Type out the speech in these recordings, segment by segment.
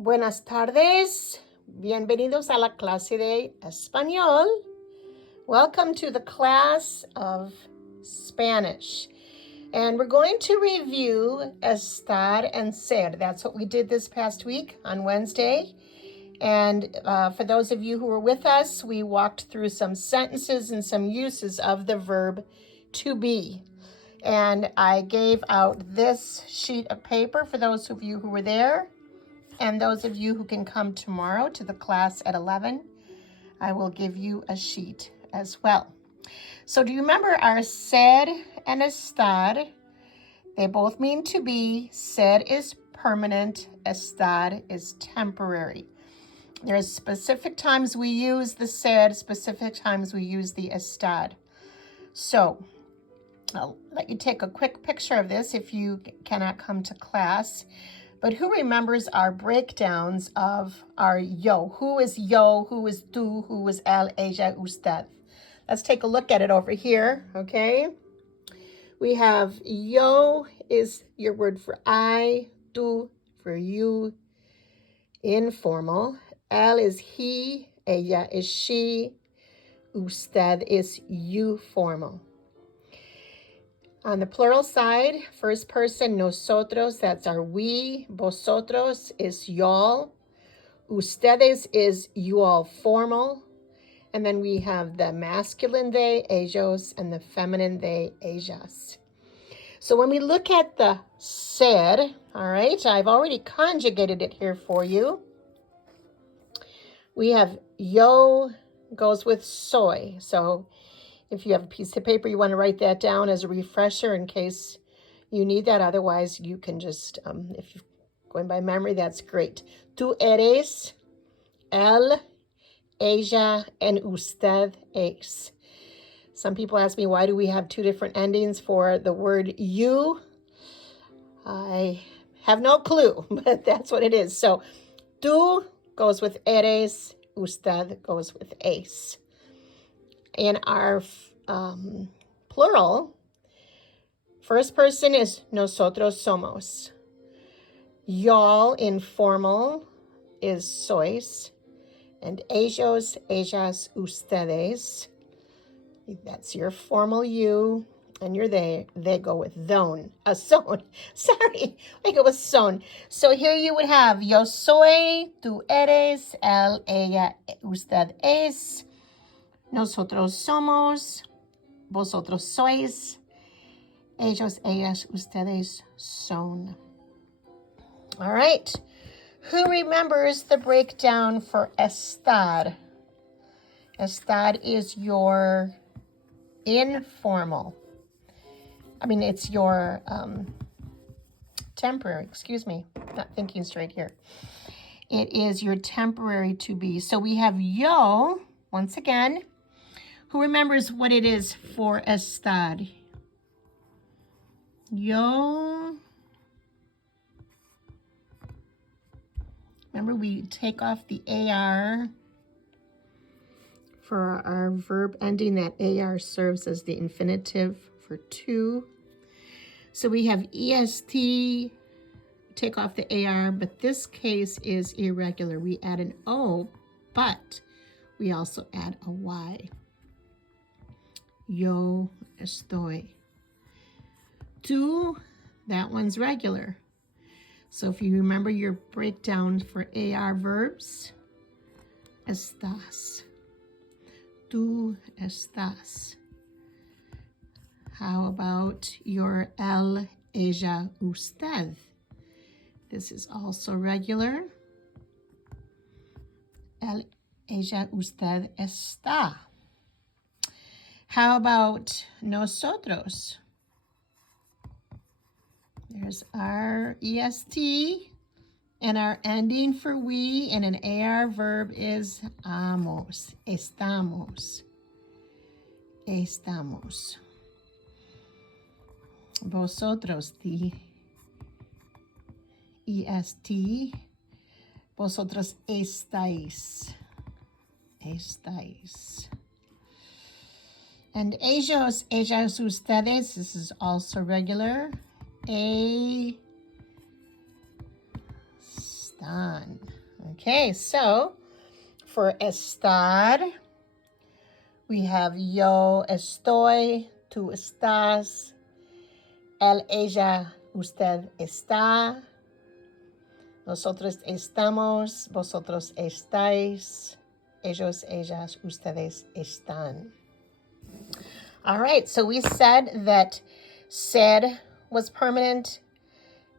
Buenas tardes. Bienvenidos a la clase de español. Welcome to the class of Spanish. And we're going to review estar and ser. That's what we did this past week on Wednesday. And for those of you who were with us, we walked through some sentences and some uses of the verb to be. And I gave out this sheet of paper for those of you who were there. And those of you who can come tomorrow to the class at 11, I will give you a sheet as well. So do you remember our ser and estar? They both mean to be. Ser is permanent, estar is temporary. There's specific times we use the ser, specific times we use the estar. So I'll let you take a quick picture of this if you cannot come to class. But who remembers our breakdowns of our yo? Who is yo? Who is tú? Who is él, ella, usted? Let's take a look at it over here, okay? We have yo is your word for I, tú for you, informal. Él is he, ella is she, usted is you, formal. On the plural side, first person, nosotros, that's our we. Vosotros is y'all. Ustedes is you all, formal. And then we have the masculine they, ellos, and the feminine they, ellas. So when we look at the ser, all right, I've already conjugated it here for you. We have yo goes with soy. So if you have a piece of paper, you want to write that down as a refresher in case you need that. Otherwise, you can just, if you're going by memory, that's great. Tú eres, él, ella, and usted es. Some people ask me, why do we have two different endings for the word you? I have no clue, but that's what it is. So, tú goes with eres, usted goes with es. In our plural, first person is nosotros somos. Y'all, informal, is sois. And ellos, ellas, ustedes. That's your formal you. And your they go with son. Sorry, I go with son. So here you would have yo soy, tú eres, él, ella, usted es. Nosotros somos, vosotros sois, ellos, ellas, ustedes son. All right. Who remembers the breakdown for estar? Estar is your informal. It's your temporary. Excuse me. Not thinking straight here. It is your temporary to be. So we have yo, once again. Who remembers what it is for estar? Yo. Remember, we take off the AR for our verb ending. That AR serves as the infinitive for to. So we have EST, take off the AR, but this case is irregular. We add an O, but we also add a Y. Yo estoy. Tú, that one's regular. So if you remember your breakdown for AR verbs, estás. Tú estás. How about your él, ella, usted? This is also regular. Él, ella, usted está. How about nosotros? There's our EST, and our ending for we and an AR verb is amos, estamos, estamos. Vosotros, the EST, vosotros estáis, estáis. And ellos, ellas, ustedes, this is also regular. Estáis. están. Okay, so for estar, we have yo estoy, tú estás, él, ella, usted está, nosotros estamos, vosotros estáis, ellos, ellas, ustedes están. All right, so we said that ser was permanent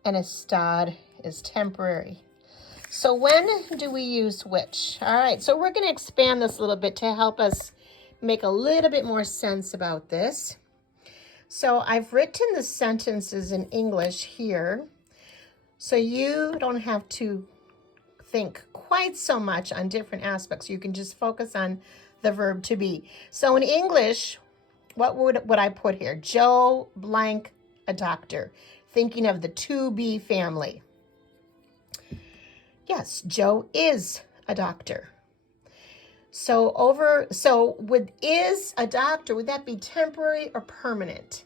and estar is temporary. So when do we use which? All right, so we're going to expand this a little bit to help us make a little bit more sense about this. So I've written the sentences in English here, so you don't have to think quite so much on different aspects. You can just focus on the verb to be. So in English, what would I put here? Joe blank a doctor. Thinking of the to be family. Yes, Joe is a doctor. So with is a doctor, would that be temporary or permanent?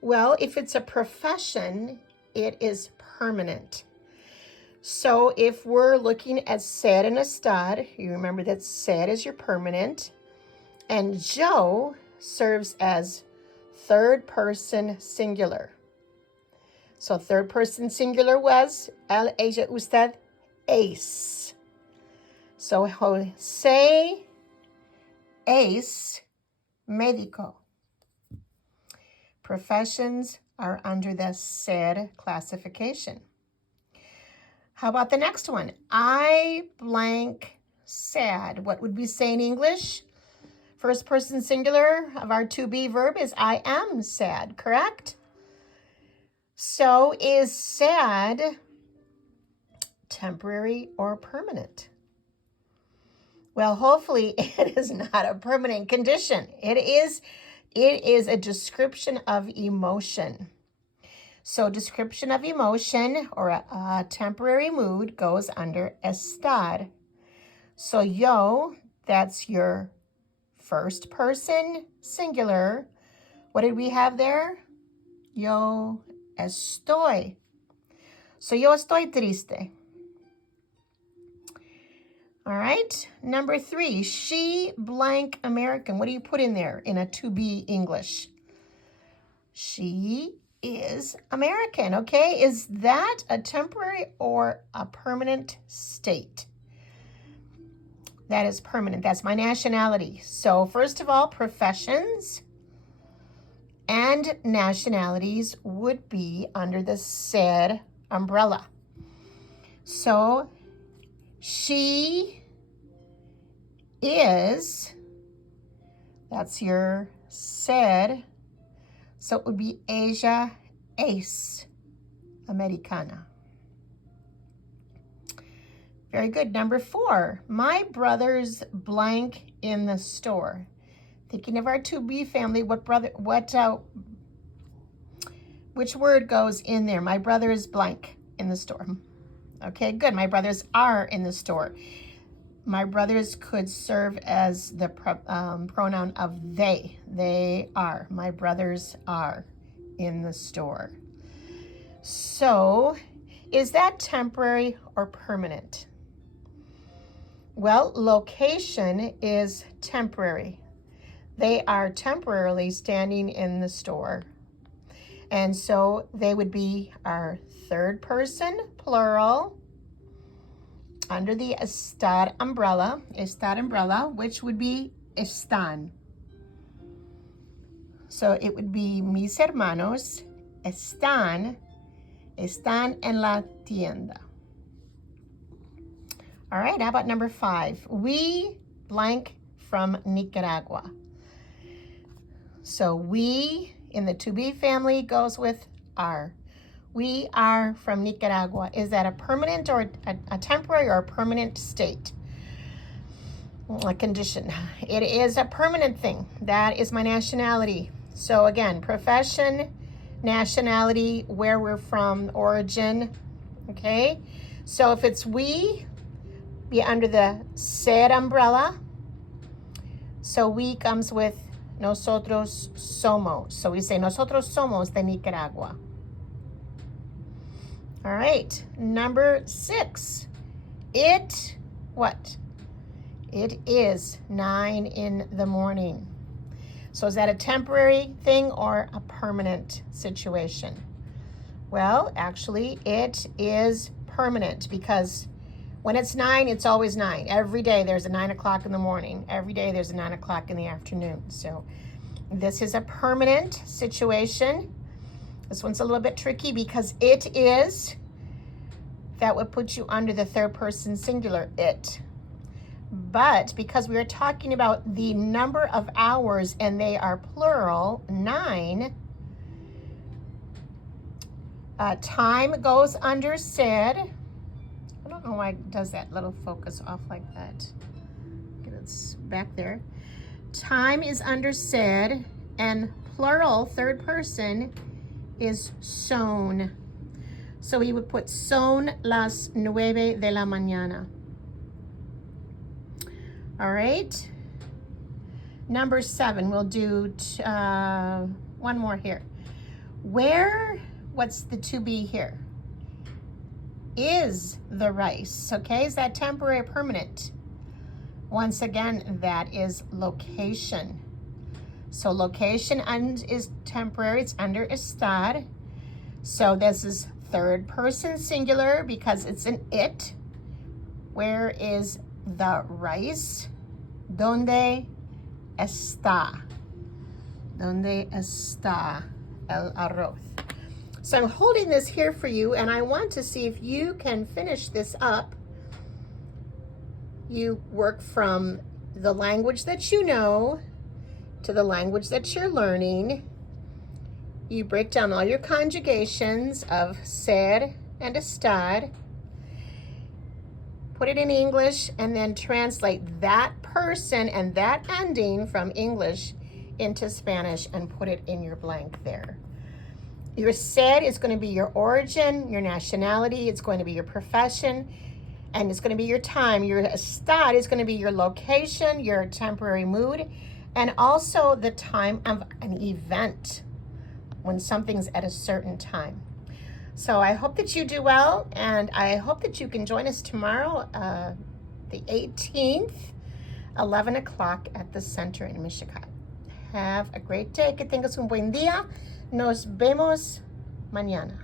Well, if it's a profession, it is permanent. So if we're looking at ser and estar, you remember that ser is your permanent, and Joe serves as third person singular. So third person singular was él, ella, usted, es. So Jose es médico. Professions are under the ser classification. How about the next one? I blank sad. What would we say in English? First person singular of our to be verb is I am sad, correct? So is sad temporary or permanent? Well, hopefully it is not a permanent condition. It is a description of emotion. So description of emotion or a temporary mood goes under estar. So yo, that's your first person singular. What did we have there? Yo estoy. So yo estoy triste. All right. Number 3, she blank American. What do you put in there in a to be English? She is American. Okay. Is that a temporary or a permanent state? That is permanent. That's my nationality. So first of all, professions and nationalities would be under the ser umbrella. So she is, that's your ser. So it would be ella es americana. Very good. Number 4, my brother's blank in the store. Thinking of our to be family, which word goes in there? My brother is blank in the store. Okay, good. My brothers are in the store. My brothers could serve as the pronoun of they. They are. My brothers are in the store. So, is that temporary or permanent? Well, location is temporary. They are temporarily standing in the store. And so they would be our third person plural under the estar umbrella, which would be están. So it would be mis hermanos están en la tienda. All right, how about number 5? We blank from Nicaragua. So we in the to be family goes with are. We are from Nicaragua. Is that a permanent or a temporary or a permanent state? A condition. It is a permanent thing. That is my nationality. So again, profession, nationality, where we're from, origin. Okay? So if it's we, be under the ser umbrella. So we comes with nosotros somos. So we say nosotros somos de Nicaragua. All right, number 6. It, what? It is 9 in the morning. So is that a temporary thing or a permanent situation? Well, actually, it is permanent because when it's 9, it's always 9. Every day there's a 9 o'clock in the morning. Every day there's a 9 o'clock in the afternoon. So this is a permanent situation. This one's a little bit tricky because it is, that would put you under the third person singular, it. But because we are talking about the number of hours and they are plural, 9, time goes under said. I don't know why it does that little focus off like that. It's back there. Time is under said, and plural, third person, is son. So we would put son las 9 de la mañana. All right. Number 7, we'll do one more here. Where, what's the to be here? Is the rice, okay? Is that temporary or permanent? Once again, that is location. So location is temporary, it's under ESTAR. So this is third person singular because it's an it. Where is the rice? ¿Dónde está? ¿Dónde está el arroz? So I'm holding this here for you, and I want to see if you can finish this up. You work from the language that you know to the language that you're learning. You break down all your conjugations of ser and estar, put it in English, and then translate that person and that ending from English into Spanish and put it in your blank there. Your ser is going to be your origin, your nationality, it's going to be your profession, and it's going to be your time. Your estar is going to be your location, your temporary mood, and also the time of an event when something's at a certain time. So I hope that you do well, and I hope that you can join us tomorrow, the 18th, 11 o'clock at the center in Michigan. Have a great day. Que tengas un buen día. Nos vemos mañana.